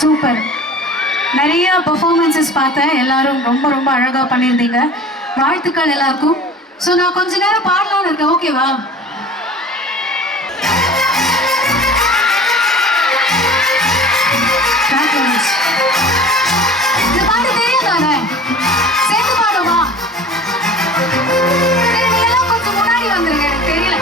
Super. நிறைய performances பார்த்தேன். எல்லாரும் ரொம்ப ரொம்ப அழகா பண்ணியிருந்தீங்க. வாழ்த்துக்கள் எல்லாருக்கும். ஸோ நான் கொஞ்ச நேரம் பாடலாம்னு இருக்கேன். ஓகேவா? இந்த பாட்டு தெரியும் தானே? சேர்ந்து பாடுவா? எல்லாம் கொஞ்சம் முன்னாடி வந்துருங்க. எனக்கு தெரியல.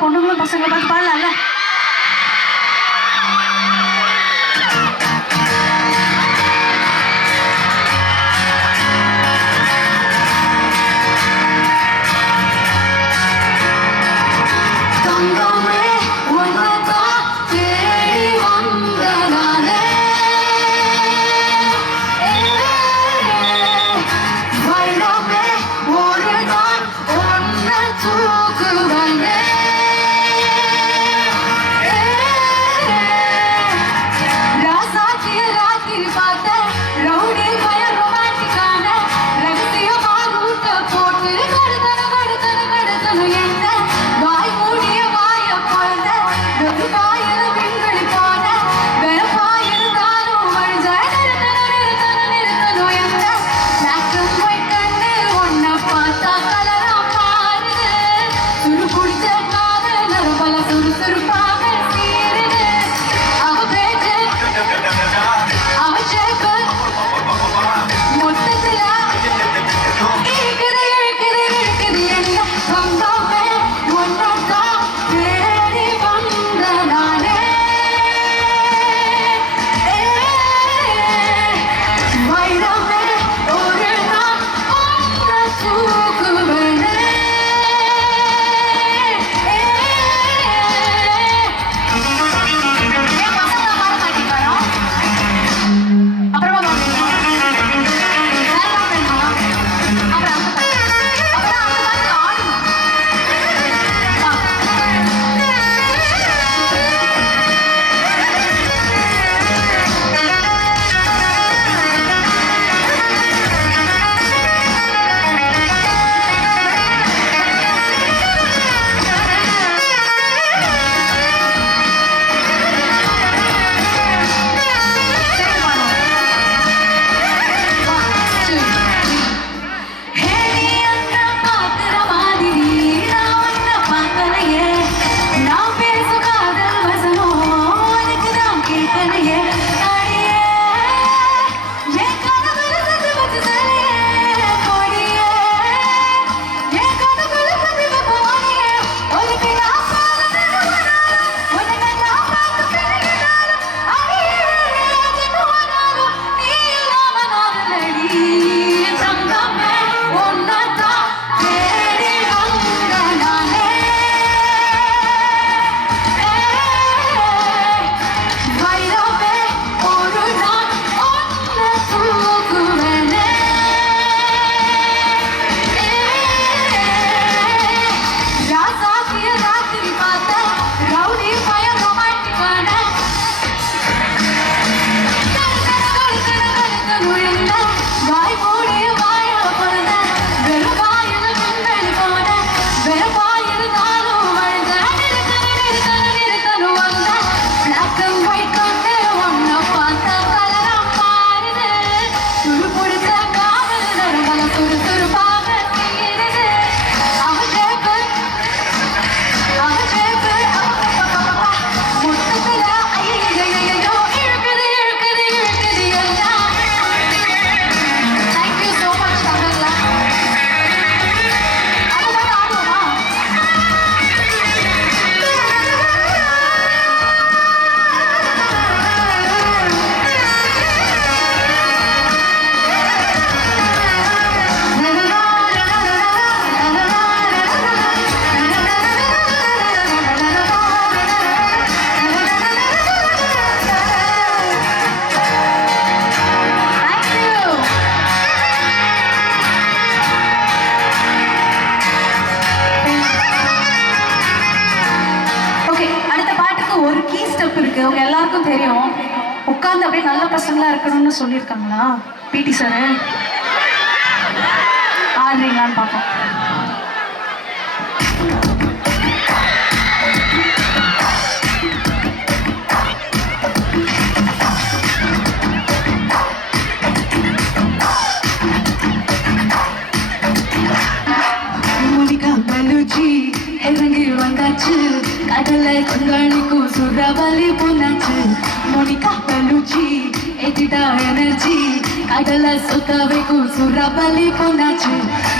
பொண்ணுங்களும் பசங்களை பார்த்து பாடலாம்ல. தங்கமே உனக்கா தேடி வந்த இருக்கு, உங்க எல்லாருக்கும் தெரியும். உட்கார்ந்து அப்படியே நல்ல பசங்களா இருக்கணும்னு சொல்லியிருக்காங்களா பிடி சார்? ஆடுறீங்களான்னு பார்ப்போம். இறங்கி வந்தாச்சு கடலை கண்காணிக்கும் சுறவலி போனாச்சு. மோனிகா பலுச்சி எட்டிட்டா எனர்ஜி கடலை சுத்த வைக்கும் சுறவலி போனாச்சு.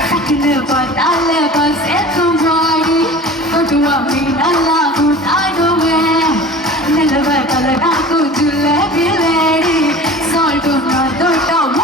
சக்குன்னு பார்த்தால பஸ் ஏற்றும் வாடி கொட்டுவா மீனல்லா கூட்டாடுவேன். நிலவ கலனாக்கும் ஜுல்ல கிளேடி சால்ட்டும் தோட்டம்.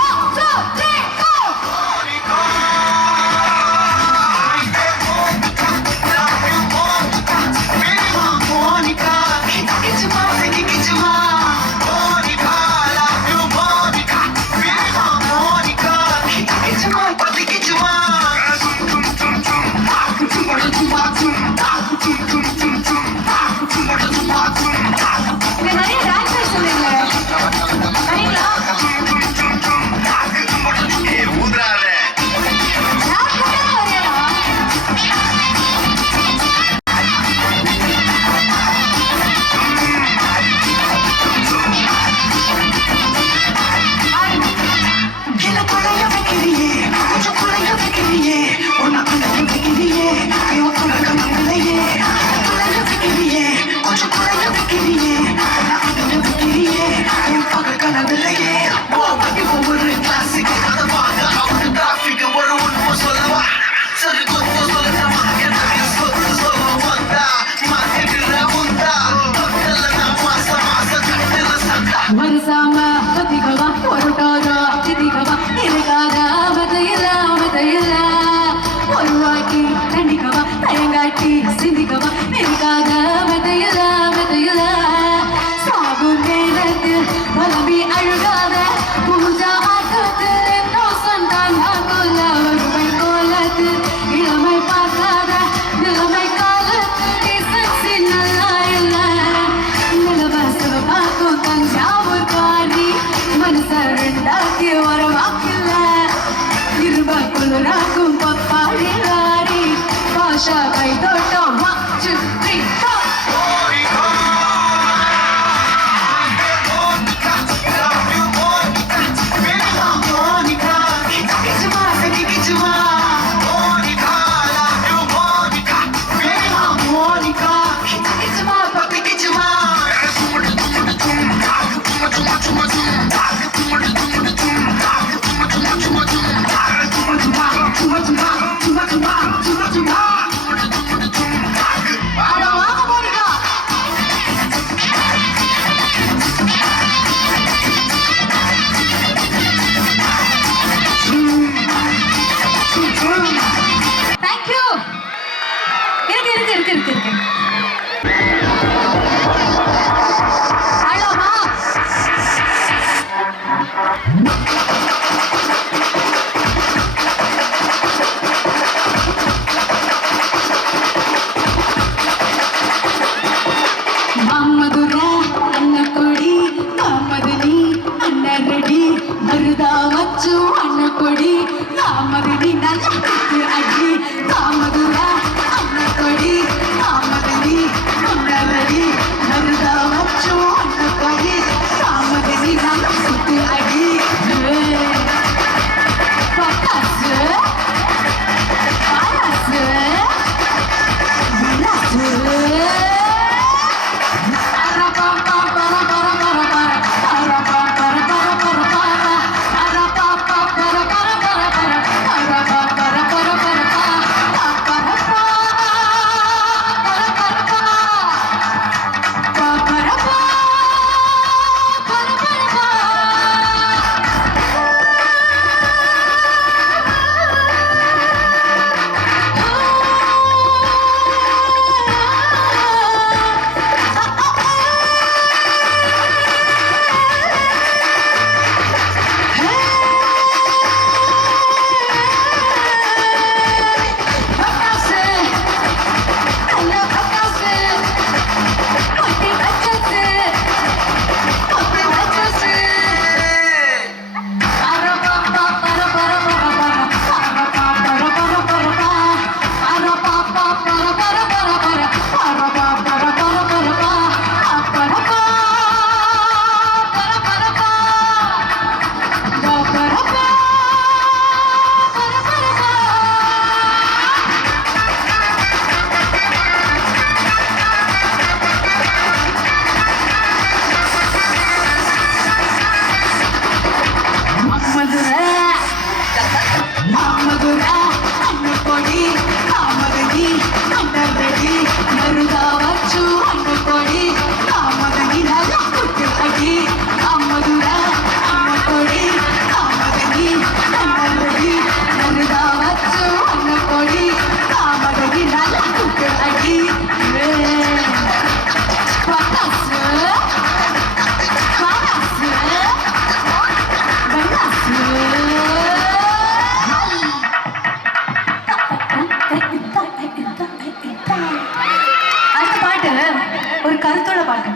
ஒரு கருத்தோட பாட்டு.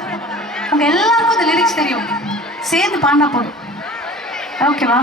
உங்க எல்லாருக்கும் இந்த லிரிக்ஸ் தெரியும், சேர்ந்து பாடினா போதும். ஓகேவா?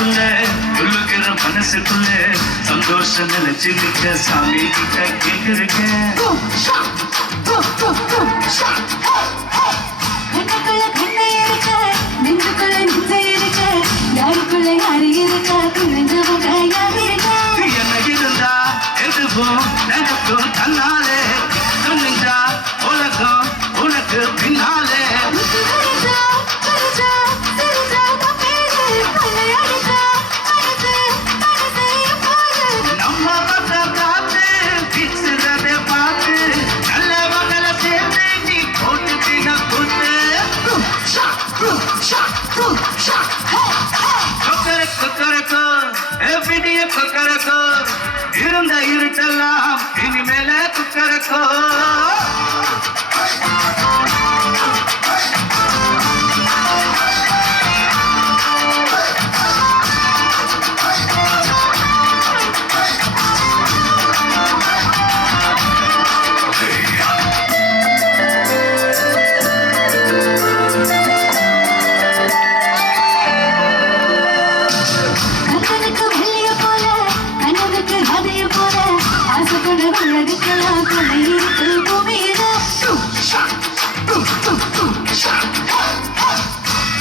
மனசுக்குள்ள உள்ளுக்கிற மனசுக்குள்ள சந்தோஷம் நினைச்சிருக்க சாமி கிட்ட கேட்டிருக்கேன். கண்ணுக்குள்ள கண்ணை இருக்க நெஞ்சுக்குள்ள நெஞ்சை இருக்க யாருக்குள்ள யாரு இருக்க துணிஞ்சவங்க யாரு இருக்க என்ன இருந்தா எதுவும் எனக்கும் தன்னாலே துணிஞ்சா உலகம் உனக்கு பின்னாலே நம்ம பத்த காத்து பிச்சுறதை பார்த்து நல்ல மகளை சேர்ந்து நீ போட்டு தின கூத்து கொக்கரக்கோ எவ்விடிய கொக்கரக்கோ இருந்த இருட்டெல்லாம் இனிமேல கொக்கரக்கோ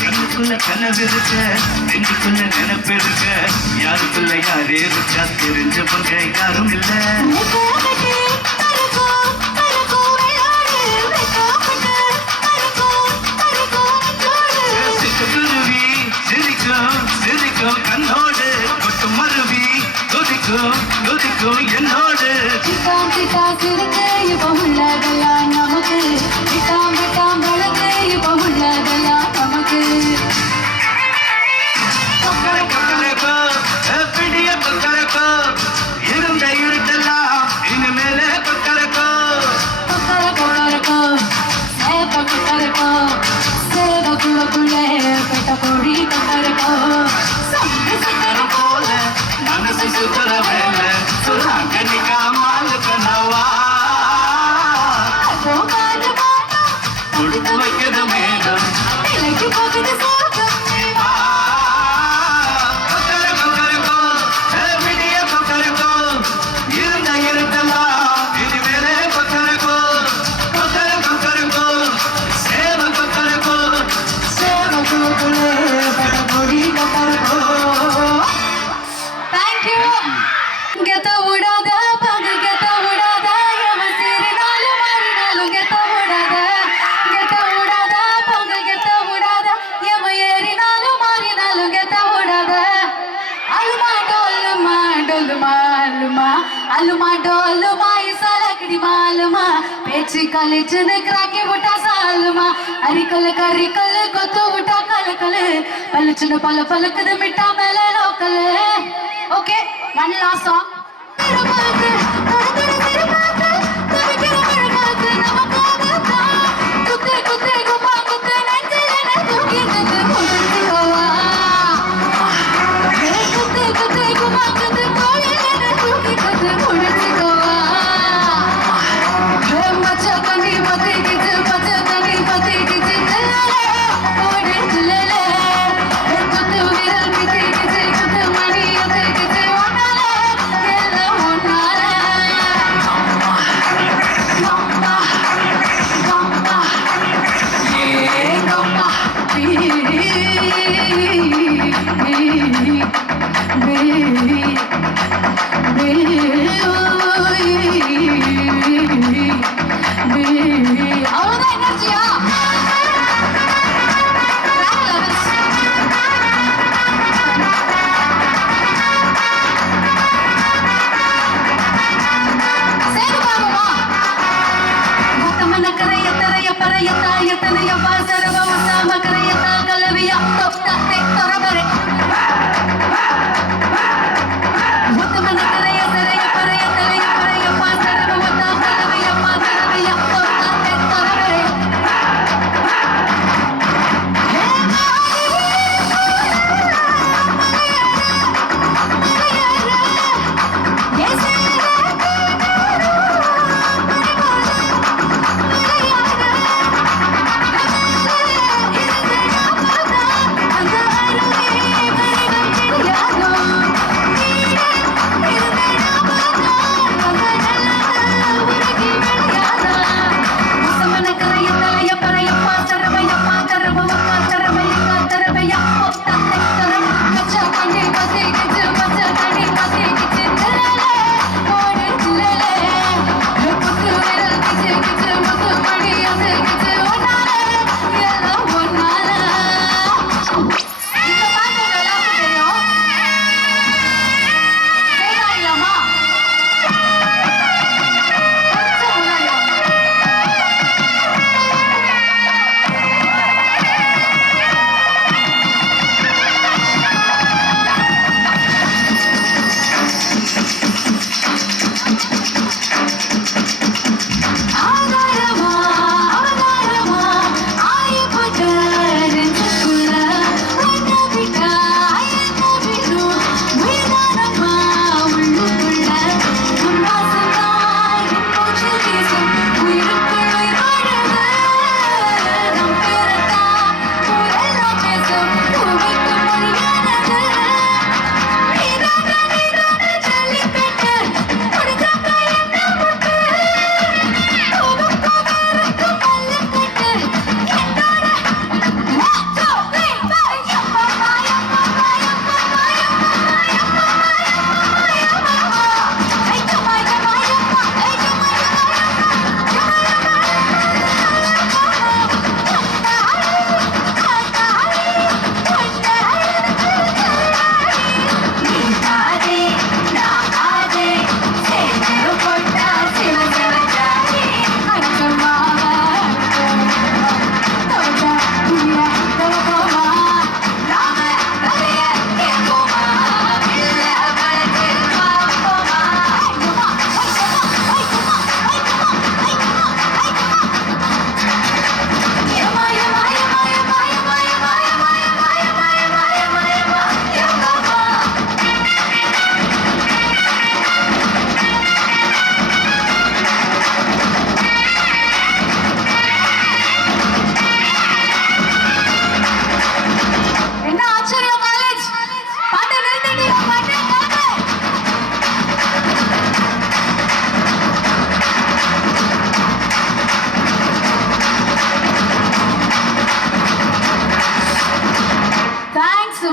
கண்ணுக்குள்ள கனவு இருக்க நெஞ்சுக்குள்ள நினைப்பு இருக்க யாருக்குள்ள யாரு இருக்கா தெரிஞ்சவங்க யாரும் இல்ல சிட்டுக்குருவி சிரிக்கும் சிரிக்கும் கண்ணோடு கொட்டு மருவி கொதிக்கும் கொதிக்கும் என்னோடு நமக்கு விட்டாம் விட்டாம் வழக்கு இப்ப உள்ளதெல்லாம் நமக்கு கொக்கரக்கோ பிடிய கொக்கரக்கோ இருந்த இருட்டெல்லாம் இனிமேல கொக்கரக்கோ கொக்கரக்கோ சேப்ப கொக்கரக்கோ சேவக்குள்ள பெட்ட கோழி கொக்கரக்கோ சக்கர போல மனசு சுத்தர வேல சுறாங்க நிக்காமல் கனவா கொடுத்து வைக்கிறது மேலும் இலைக்கு போகுது சோகம் கொக்கரக்கோ பிடிய கொக்கரக்கோ இருந்த இருட்டெல்லாம் இனிமேலே கொக்கரக்கோ கொக்கரக்கோ சேவ கொக்கரக்கோ சேவக்குள்ள பெட்ட கோழி கொக்கரக்கோ தேங்க்யூ கெத்த விடாத பங்கு கெத்த விடாத எவன் சீரினாலும் மாறினாலும் கெத்த விடாத கெத்த விடாத பங்கு கெத்த விடாத எவன் ஏறினாலும் மாறினாலும் கெத்த விடாத அலுமா டோலுமா டோலுமா அலுமா அலுமா டோலுமா இசலக்கடி மாலுமா பேச்சு கலிச்சுன்னு கிராக்கி விட்டா சாலுமா அரிக்கல்லு கறிக்கல்லு கொத்து விட்டா கலக்கல்லு பல்லுச்சுன்னு பல பழுக்குது மிட்டா மேல லோக்கல்லு ஓகே one last song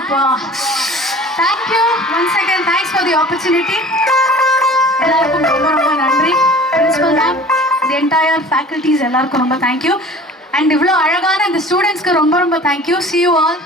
அப்பா. Thank you once again. Thanks for the opportunity. எல்லாருக்கும் ரொம்ப ரொம்ப நன்றி. Principal ma'am, the entire faculties எல்லாருக்கும் ரொம்ப தேங்க்யூ. அண்ட் இவ்வளோ அழகான இந்த ஸ்டூடெண்ட்ஸ்க்கு ரொம்ப ரொம்ப தேங்க்யூ. See you all.